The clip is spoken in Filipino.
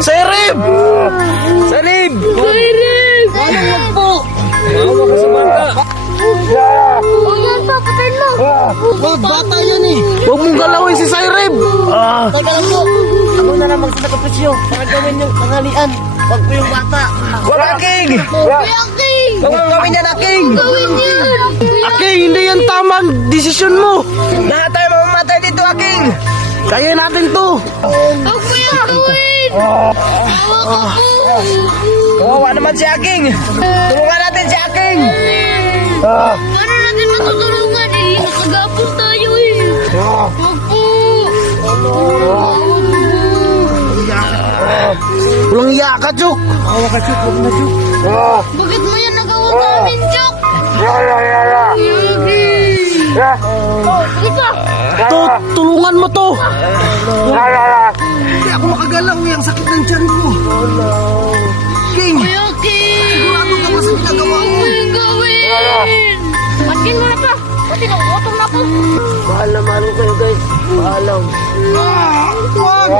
Sairib! Sairib! Sairib! Wag po! Maawa ka sa bata. O yan pa, patayin mo. Wag, bata yan eh. Huwag mong galawin si Sairib. Teka lang po. Ako na lang magsinagapresyo para gawin yung tanghalian. Wag po yung bata. Wag, Aking! Kuya King! Huwag mong gawin yan, Aking! Gawin yan! Aking, hindi yan tamang desisyon mo. Lahat tayo mamamatay dito, Aking. Kaya natin to. Huwag mo yan gawin! Awa ka po! Kawawa naman si Aking. Tulungan natin si Aking. Paano natin matutulungan eh? Nakagapon tayo eh! Huwag po! Walang iya ka, Chuk. Awa ka, Chuk. Huwag na, Chuk. Bakit mo yan nagawa sa amin, Chok? Yugi! To, tulungan mo to. Hindi ako makagalaw. Yung sakit ng tiyan ko. King! Kuya King! Sigurado ka ba sa ginagawa Huwag mo? mo yung gawin! Matin mo na pa! Pati nauutong na po! Paalam, ano kayo guys? Paalam. Wag!